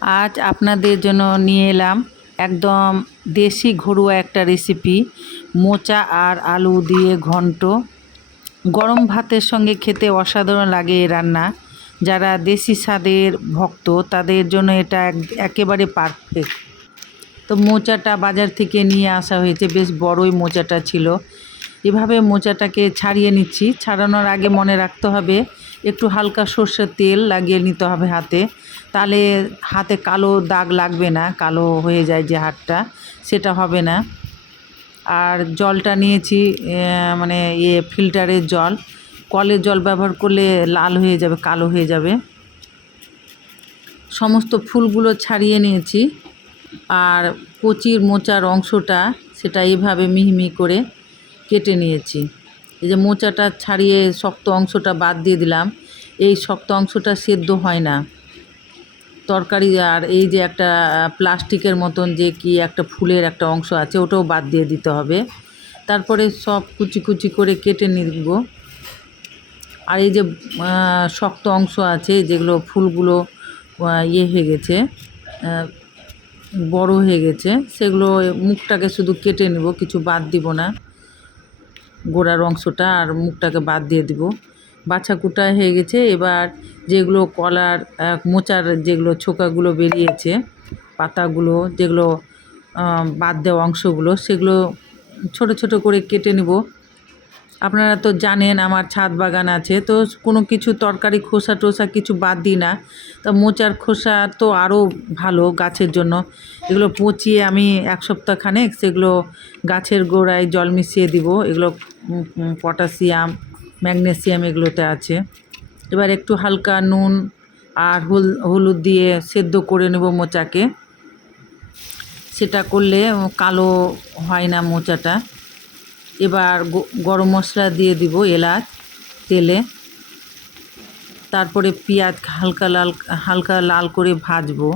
আজ আপনাদের জন্য নিয়ে এলাম একদম দেশি ঘরোয়া একটা রেসিপি মোচা আর আলু দিয়ে ঘন্ট। গরম ভাতের সঙ্গে খেতে অসাধারণ লাগে এই রান্না। যারা দেশি স্বাদের ভক্ত, তাদের জন্য এটা এক- একেবারে পারফেক্ট তো মোচাটা বাজার থেকে নিয়ে আসা হয়েছে, বেশ বড়ই মোচাটা ছিল। এভাবে মোচাটাকে ছাড়িয়ে নিচ্ছি। ছাড়ানোর আগে মনে রাখতে হবে একটু হালকা সর্ষের তেল লাগিয়ে নিতে হবে হাতে। তাহলে হাতে কালো দাগ লাগবে না, কালো হয়ে যায় যে হাতটা, সেটা হবে না। আর জলটা নিয়েছি মানে ইয়ে ফিল্টারের জল। কলের জল ব্যবহার করলে লাল হয়ে যাবে, কালো হয়ে যাবে। সমস্ত ফুলগুলো ছাড়িয়ে নিয়েছি। আর কচির মোচার অংশটা সেটা এইভাবে মিহিমি করে কেটে নিয়েছি। এই যে মোচাটা ছাড়িয়ে শক্ত অংশটা বাদ দিয়ে দিলাম। এই শক্ত অংশটা সেদ্ধ হয় না। তরকারি আর এই যে একটা প্লাস্টিকের মতন যে কি একটা ফুলের একটা অংশ আছে, ওটাও বাদ দিয়ে দিতে হবে। তারপরে সব কুচি কুচি করে কেটে নিব। আর এই যে শক্ত অংশ আছে, যেগুলো ফুলগুলো ইয়ে হয়ে গেছে বড় হয়ে গেছে, সেগুলো মুখটাকে শুধু কেটে নেব, কিছু বাদ দিব না। গোড়ার অংশটা আর মুখটাকে বাদ দিয়ে দিব। বাছা কুটা হয়ে গেছে। এবার যেগুলো কলার মোচার যেগুলো ছোকাগুলো বেরিয়েছে, পাতাগুলো, যেগুলো বাদ দেওয়া অংশগুলো, সেগুলো ছোট ছোট করে কেটে নেব। আপনারা তো জানেন আমার ছাদ বাগান আছে, তো কোনো কিছু তরকারি, খোসা টোসা কিছু বাদ দিই না। তা মোচার খোসা তো আরও ভালো গাছের জন্য। এগুলো পচিয়ে আমি এক সপ্তাহ খানেক সেগুলো গাছের গোড়ায় জল মিশিয়ে দিব। এগুলো পটাশিয়াম, ম্যাগনেসিয়াম এগুলোতে আছে। এবার একটু হালকা নুন আর হল, হলুদ দিয়ে সেদ্ধ করে নেব মোচাকে। সেটা করলে কালো হয় না মোচাটা। এবার গরম মশলা দিয়ে দিব এলাচ, তেলে। তারপরে পেঁয়াজ হালকা লাল হালকা লাল করে ভাজবো।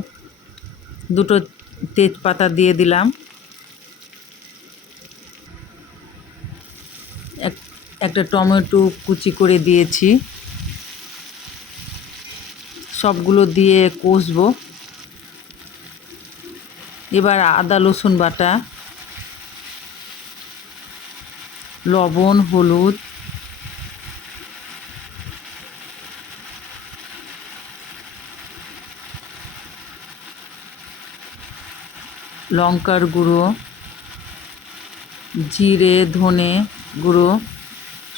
দুটো তেজপাতা দিয়ে দিলাম। এক, একটা টমেটো কুচি করে দিয়েছি। সবগুলো দিয়ে কষবো। এবার আদা, রসুন বাটা। লবণ, হলুদ। লঙ্কার গুঁড়ো, জিরে, ধনে গুঁড়ো,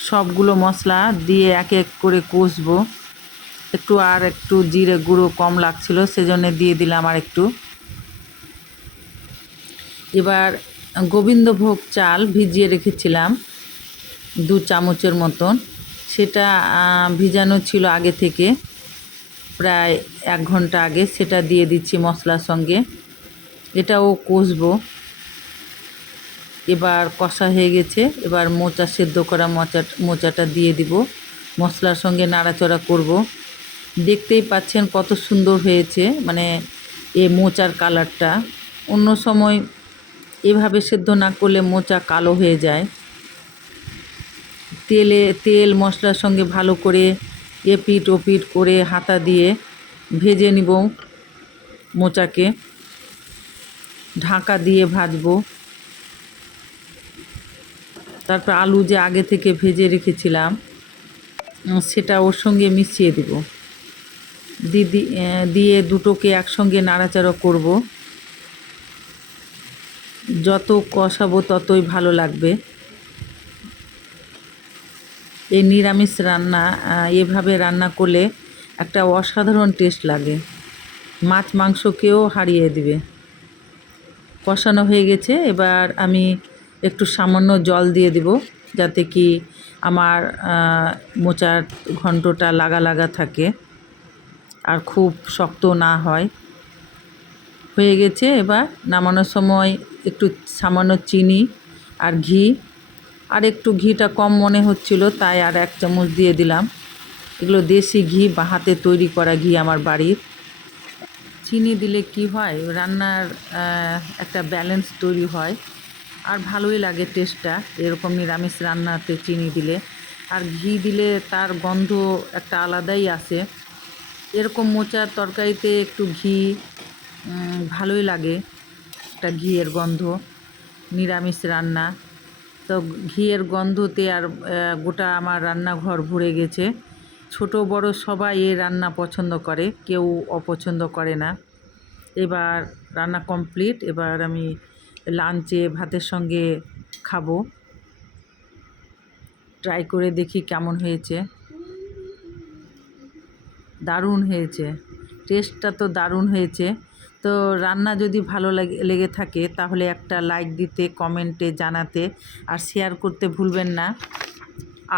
সবগুলো মশলা দিয়ে এক এক করে কষবো। একটু আর একটু জিরে গুঁড়ো কম লাগছিল, সেজন্য দিয়ে দিলাম আর একটু। এবার গোবিন্দভোগ চাল ভিজিয়ে রেখেছিলাম। দু চামচের মতন। সেটা ভিজানো ছিল আগে থেকে। প্রায় এক ঘণ্টা আগে সেটা দিয়ে দিচ্ছি মশলার সঙ্গে। এটাও কষবো। এবার কষা হয়ে গেছে। এবার মোচা সেদ্ধ করা মোচা, মোচাটা দিয়ে দিব। মশলার সঙ্গে নাড়াচড়া করব। দেখতেই পাচ্ছেন কত সুন্দর হয়েছে। মানে এ মোচার কালারটা। অন্য সময় এভাবে সেদ্ধ না করলে মোচা কালো হয়ে যায়। তেলে, তেল, মশলার সঙ্গে ভালো করে এপিট ওপিট করে হাতা দিয়ে ভেজে নিব মোচাকে। ঢাকা দিয়ে ভাজবো। তারপর আলু যে আগে থেকে ভেজে রেখেছিলাম সেটা ওর সঙ্গে মিশিয়ে দিব। দিদি দিয়ে দুটোকে একসঙ্গে নাড়াচাড়া করব। যত কষাবো ততই ভালো লাগবে। এই নিরামিষ রান্না এভাবে রান্না করলে একটা অসাধারণ টেস্ট লাগে। মাছ, মাংসকেও হারিয়ে দিবে। কষানো হয়ে গেছে, এবার আমি একটু সামান্য জল দিয়ে দিব, যাতে কি আমার মোচার ঘন্টটা লাগা লাগা থাকে আর খুব শক্ত না হয়। হয়ে গেছে, এবার নামানোর সময় একটু সামান্য চিনি আর ঘি আর একটু ঘিটা কম মনে হচ্ছিল, তাই আর এক চামচ দিয়ে দিলাম। এগুলো দেশি ঘি, বা হাতে তৈরি করা ঘি আমার বাড়ির। চিনি দিলে কি হয়, রান্নার একটা ব্যালেন্স তৈরি হয়, আর ভালোই লাগে টেস্টটা। এরকম নিরামিষ রান্নাতে চিনি দিলে। আর ঘি দিলে তার গন্ধ একটা আলাদাই আসে। এরকম মোচার তরকারিতে একটু ঘি ভালোই লাগে, একটা ঘিয়ের গন্ধ। নিরামিষ রান্না। তো ঘিয়ের গন্ধতে আর গোটা আমার রান্নাঘর ভরে গেছে। ছোট বড় সবাই এই রান্না পছন্দ করে, কেউ অপছন্দ করে না। এবার রান্না কমপ্লিট, এবার আমি লাঞ্চে ভাতের সঙ্গে খাব। ট্রাই করে দেখি কেমন হয়েছে। দারুণ হয়েছে। টেস্টটা তো দারুণ হয়েছে। তো রান্না যদি ভালো লাগে, লেগে থাকে, তাহলে একটা লাইক দিতে কমেন্টে জানাতে, আর শেয়ার করতে ভুলবেন না।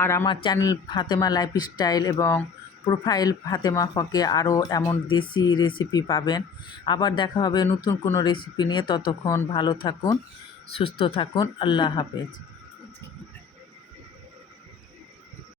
আর আমার চ্যানেল ফাতেমা লাইফস্টাইল এবং প্রোফাইল ফাতেমা ফকে আরও এমন দেশি রেসিপি পাবেন। আবার দেখা হবে নতুন কোনো রেসিপি নিয়ে। ততক্ষণ ভালো থাকুন, সুস্থ থাকুন। আল্লাহ হাফেজ।